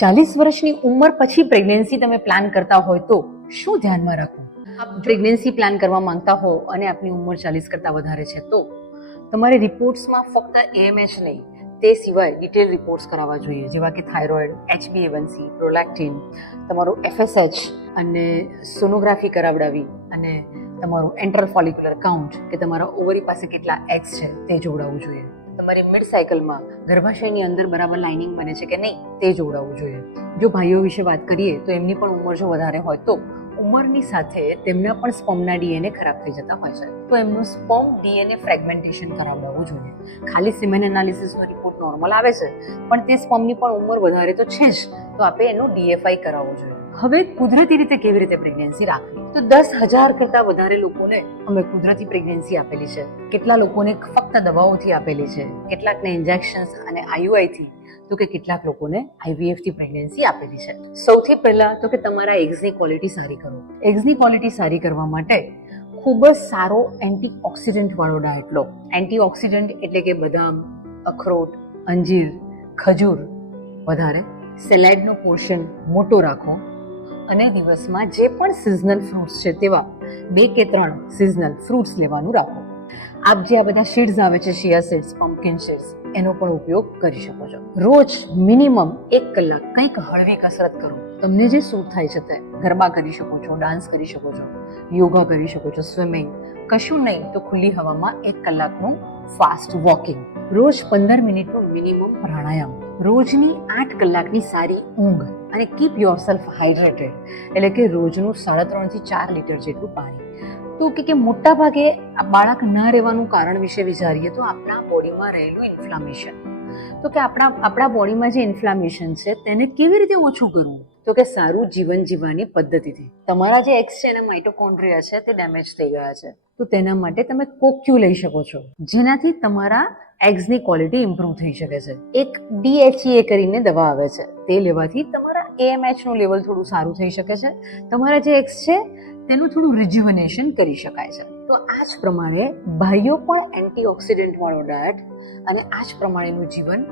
40 વર્ષની ઉંમર પછી પ્રેગ્નન્સી તમે પ્લાન કરતા હોય તો શું ધ્યાનમાં રાખવું? આપ પ્રેગ્નન્સી પ્લાન કરવા માંગતા હો અને આપની ઉંમર 40 કરતાં વધારે છે તો તમારે રિપોર્ટ્સમાં ફક્ત AMH નહીં, તે સિવાય ડિટેલ રિપોર્ટ્સ કરાવવા જોઈએ, જેવા કે થાઇરોઇડ, HbA1c, પ્રોલેક્ટિન, તમારું FSH અને સોનોગ્રાફી કરાવડાવી અને તમારું એન્ટ્રલ ફોલિક્યુલર કાઉન્ટ કે તમારા ઓવરી પાસે કેટલા એગ્સ છે તે જોડાવવું જોઈએ. તમારી મિડ સાયકલમાં ગર્ભાશયની અંદર બરાબર લાઇનિંગ બને છે કે નહીં તે જોડાવવું જોઈએ. જો ભાઈઓ વિશે વાત કરીએ તો એમની પણ ઉંમર જો વધારે હોય તો ઉંમરની સાથે તેમના પણ સ્પર્મના DNA ખરાબ થઈ જતા હોય છે, તો એમનું સ્પર્મ DNA ફ્રેગમેન્ટેશન કરાવડાવવું જોઈએ. ખાલી સિમેન એનાલિસિસનો રિપોર્ટ નોર્મલ આવે છે પણ તે સ્પર્મની પણ ઉંમર વધારે તો છે જ, તો આપણે એનું DFI કરાવવું જોઈએ. હવે કુદરતી રીતે કેવી રીતે પ્રેગ્નન્સી રાખવી? તો 10,000 કરતાં વધારે લોકોને અમે કુદરતી પ્રેગ્નન્સી આપેલી છે. કેટલા લોકોને ફક્ત દવાઓથી આપેલી છે, કેટલાકને ઇન્જેક્શન્સ અને IUI થી, તો કે કેટલાક લોકોને IVF થી પ્રેગ્નન્સી આપેલી છે. સૌથી પહેલા તો કે તમારા એગ્સની ક્વોલિટી સારી કરો. એગ્સની ક્વોલિટી સારી કરવા માટે ખૂબ જ સારો એન્ટીઓક્સિડન્ટ વાળો ડાયટ લો. એન્ટીઓક્સિડન્ટ એટલે કે બદામ, અખરોટ, અંજીર, ખજૂર વધારે, સેલેડનો પોર્શન મોટો રાખો અને દિવસમાં જે પણ સિઝનલ ફ્રૂટ્સ છે તેવા 2 કે 3 સિઝનલ ફ્રૂટ્સ લેવાનું રાખો. આપ જે આ બધા સીડ્સ આવે છે, શિયા સીડ્સ, પમ્પકિન સીડ્સ, એનો પણ ઉપયોગ કરી શકો છો. રોજ મિનિમમ 1 કલાક કંઈક હળવી કસરત કરો. તમને જે સૂટ થાય છે તે ગરબા કરી શકો છો, ડાન્સ કરી શકો છો, યોગા કરી શકો છો, સ્વિમિંગ, કશું નહીં તો ખુલ્લી હવામાં 1 કલાકનું ફાસ્ટ વોકિંગ, રોજ 15 મિનિટનું મિનિમમ પ્રાણાયામ, રોજની 8 કલાકની સારી ઊંઘ અને કીપ યોરસેલ્ફ હાઇડ્રેટેડ, એટલે કે રોજનું 3.5 થી 4 લીટર જેટલું પાણી. તો કે મોટા ભાગે બાળક ના રહેવાનું કારણ વિશે વિચારીએ તો આપણા બોડીમાં રહેલું ઇન્ફ્લામેશન. તો કે આપણા બોડીમાં જે ઇન્ફ્લામેશન છે તેને કેવી રીતે ઓછું કરવું? તો કે સારું જીવન જીવવાની પદ્ધતિથી. તમારા જે એગ્સ છે એના માઇટોકોન્ડ્રિયા છે તે ડેમેજ થઈ ગયા છે, તો તેના માટે તમે કોક્યુ લઈ શકો છો, જેનાથી તમારા એગ્સની ક્વોલિટી ઇમ્પ્રૂવ થઈ શકે છે. એક DHEA કરીને દવા આવે છે, તે લેવાથી તમારા AMH નું લેવલ થોડું સારું થઈ શકે છે. તમારા જે એગ્સ છે તેનું થોડું રિજ્યુવનેશન કરી શકાય છે. તો આ જ પ્રમાણે ભાઈઓ પણ એન્ટીઓક્સિડન્ટ વાળો ડાયટ અને આ જ પ્રમાણેનું જીવન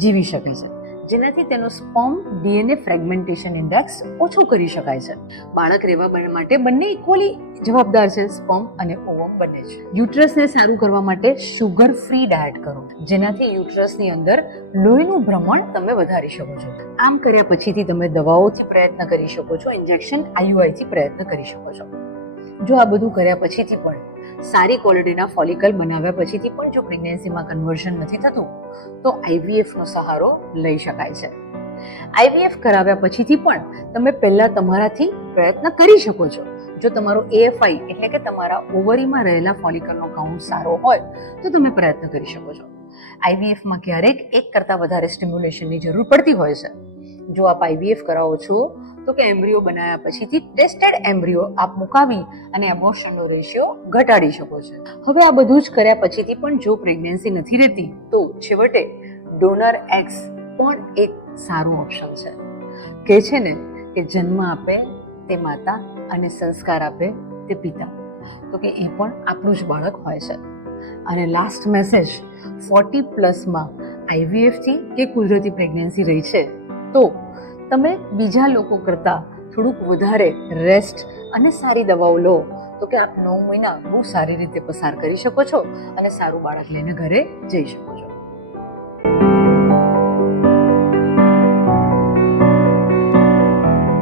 જીવી શકે છે, જેનાથી તેનો સ્પર્મ DNA ફ્રેગમેન્ટેશન ઇન્ડેક્સ ઓછું કરી શકાય છે. બાળક રહેવા માટે બંને ઇક્વલી જવાબદાર છે, સ્પર્મ અને ઓવમ બંને છે. યુટ્રસને સારું કરવા માટે શુગર ફ્રી ડાયટ કરો, જેનાથી યુટ્રસની અંદર લોહીનું ભ્રમણ તમે વધારી શકો છો. આમ કર્યા પછીથી તમે દવાઓથી પ્રયત્ન કરી શકો છો, ઇન્જેક્શન IUI થી પ્રયત્ન કરી શકો છો. જો આ બધું કર્યા પછીથી પણ સારી ક્વોલિટીના ફોલિકલ બનાવ્યા પછીથી પણ જો પ્રેગ્નન્સીમાં કન્વર્ઝન નથી થતું તો IVF નો સહારો લઈ શકાય છે. IVF કરાવ્યા પછીથી પણ તમે પહેલા તમારાથી પ્રયત્ન કરી શકો છો. જો તમારો AFI એટલે કે તમારા ઓવરીમાં રહેલા ફોલિકલનો કાઉન્ટ સારો હોય તો તમે પ્રયત્ન કરી શકો છો. IVFમાં ક્યારેક 1 કરતાં વધારે સ્ટિમ્યુલેશનની જરૂર પડતી હોય છે. જો આપ IVF કરાવો છો તો કે એમ્બ્રિયો બનાવ્યા પછીથી ટેસ્ટેડ એમ્બ્રિયો આપ મુકાવી અને એબોર્શનનો રેશિયો ઘટાડી શકો છો. હવે આ બધું જ કર્યા પછીથી પણ જો પ્રેગ્નન્સી નથી રહેતી તો છેવટે ડોનર એગ્સ પણ એક સારું ઓપ્શન છે. કે છે ને કે જન્મ આપે તે માતા અને સંસ્કાર આપે તે પિતા, તો કે એ પણ આપણું જ બાળક હોય છે. અને લાસ્ટ મેસેજ, 40+ IVF થી કે કુદરતી પ્રેગ્નન્સી રહી છે તો તમે બીજા લોકો કરતાં થોડુંક વધારે રેસ્ટ અને સારી દવાઓ લો, તો કે આપ 9 મહિના બહુ સારી રીતે પસાર કરી શકો છો અને સારું બાળક લઈને ઘરે જઈ શકો છો.